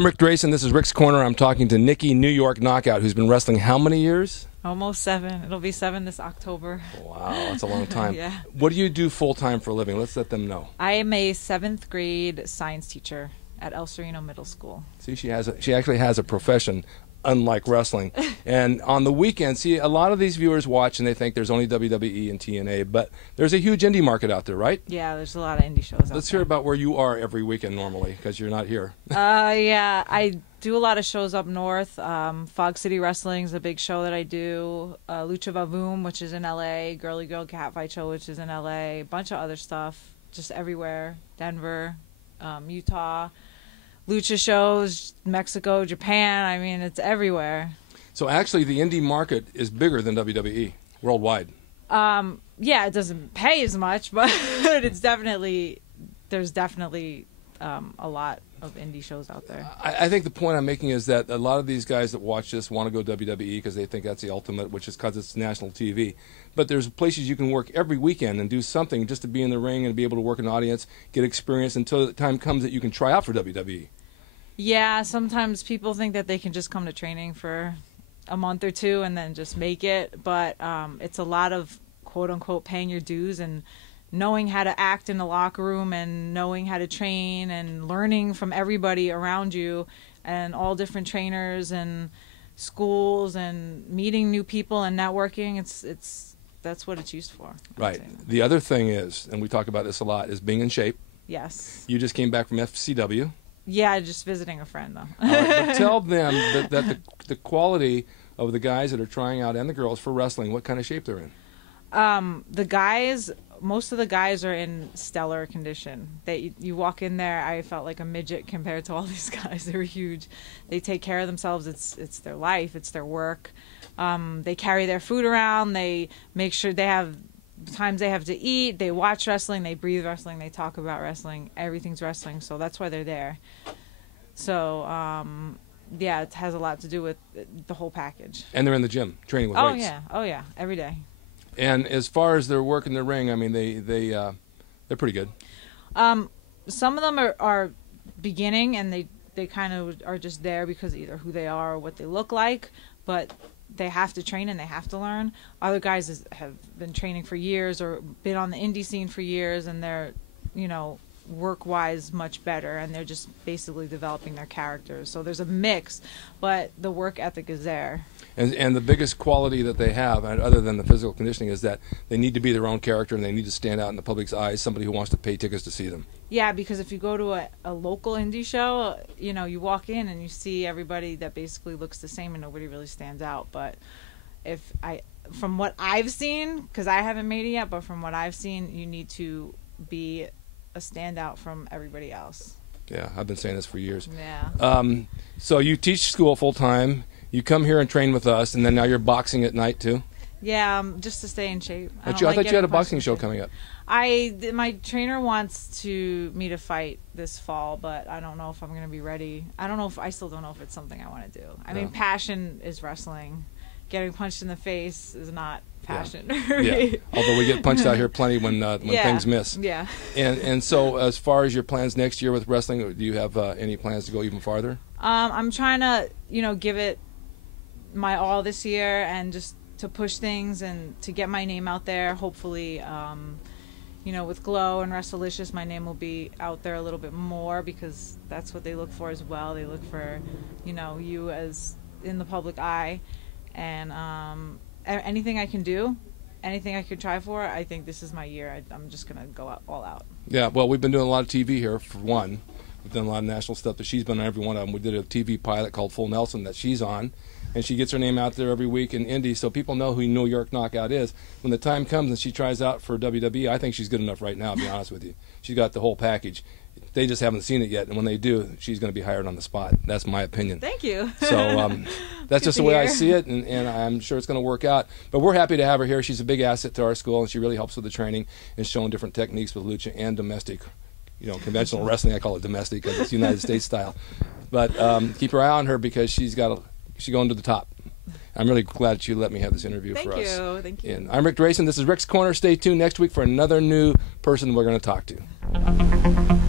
I'm Rick Drasin. This is Rick's Corner. I'm talking to Nikki, New York Knockout, who's been wrestling how many years? Almost 7. It'll be 7 this October. Wow, that's a long time. Yeah. What do you do full-time for a living? Let's let them know. I am a 7th grade science teacher at El Sereno Middle School. See, she actually has a profession, unlike wrestling. And on the weekend, see, a lot of these viewers watch and they think there's only WWE and TNA, but there's a huge indie market out there, right? Yeah, there's a lot of indie shows out Let's there. hear about where you are every weekend normally, because you're not here. Yeah, I do a lot of shows up north. Fog City Wrestling is a big show that I do. Lucha Vavoom, which is in LA. Girly Girl Catfight Show, which is in LA. A bunch of other stuff, just everywhere. Denver, Utah. Lucha shows, Mexico, Japan. I mean, it's everywhere. So actually, the indie market is bigger than WWE worldwide. Yeah, it doesn't pay as much, but there's definitely a lot of indie shows out there. I think the point I'm making is that a lot of these guys that watch this want to go WWE because they think that's the ultimate, which is because it's national TV. But there's places you can work every weekend and do something just to be in the ring and be able to work an audience, get experience until the time comes that you can try out for WWE. Yeah, sometimes people think that they can just come to training for a month or two and then just make it, but it's a lot of quote-unquote paying your dues and knowing how to act in the locker room and knowing how to train and learning from everybody around you and all different trainers and schools and meeting new people and networking. That's what it's used for. Right. The other thing is, and we talk about this a lot, is being in shape. Yes. You just came back from FCW. Yeah, just visiting a friend, though. All right, but tell them that the quality of the guys that are trying out and the girls for wrestling, what kind of shape they're in. Most of the guys are in stellar condition. You walk in there, I felt like a midget compared to all these guys. They were huge. They take care of themselves. It's their life. It's their work. They carry their food around. They make sure they have times they have to eat. They watch wrestling. They breathe wrestling. They talk about wrestling. Everything's wrestling, so that's why they're there. So, yeah, it has a lot to do with the whole package. And they're in the gym training with weights. Oh yeah, every day. And as far as their work in the ring, I mean, they're pretty good. Some of them are beginning, and they kind of are just there because either who they are or what they look like, but they have to train and they have to learn. Other guys have been training for years or been on the indie scene for years, and they're, work-wise much better, and they're just basically developing their characters. So there's a mix, but the work ethic is there. And the biggest quality that they have, and other than the physical conditioning, is that they need to be their own character and they need to stand out in the public's eyes, somebody who wants to pay tickets to see them. Yeah, because if you go to a local indie show, you walk in and you see everybody that basically looks the same and nobody really stands out. But from what I've seen, because I haven't made it yet, but from what I've seen, you need to be a standout from everybody else. Yeah, I've been saying this for years. Yeah. So you teach school full time. You come here and train with us, and then now you're boxing at night too? Yeah, just to stay in shape. I thought you had a boxing show coming up. My trainer wants me to fight this fall, but I don't know if I'm going to be ready. I still don't know if it's something I want to do. I mean, passion is wrestling. Getting punched in the face is not passion. Yeah. Although we get punched out here plenty when things miss. Yeah. And so as far as your plans next year with wrestling, do you have any plans to go even farther? I'm trying to, give it my all this year and just to push things and to get my name out there. Hopefully, with Glow and Wrestlicious, my name will be out there a little bit more because that's what they look for as well. They look for, you as in the public eye. And anything I can do, anything I could try for, I think this is my year. I'm just going to go all out. Yeah, well, we've been doing a lot of TV here, for one. We've done a lot of national stuff that she's been on every one of them. We did a TV pilot called Full Nelson that she's on, and she gets her name out there every week in Indy, so people know who New York Knockout is. When the time comes and she tries out for WWE, I think she's good enough right now, to be honest with you. She's got the whole package. They just haven't seen it yet, and when they do, she's going to be hired on the spot. That's my opinion. Thank you. So that's just the way I see it, and I'm sure it's going to work out. But we're happy to have her here. She's a big asset to our school, and she really helps with the training and showing different techniques with lucha and domestic. Conventional wrestling, I call it domestic because it's United States style. But keep your eye on her because she's going to the top. I'm really glad that you let me have this interview for us. Thank you. And I'm Rick Drasin. This is Rick's Corner. Stay tuned next week for another new person we're going to talk to.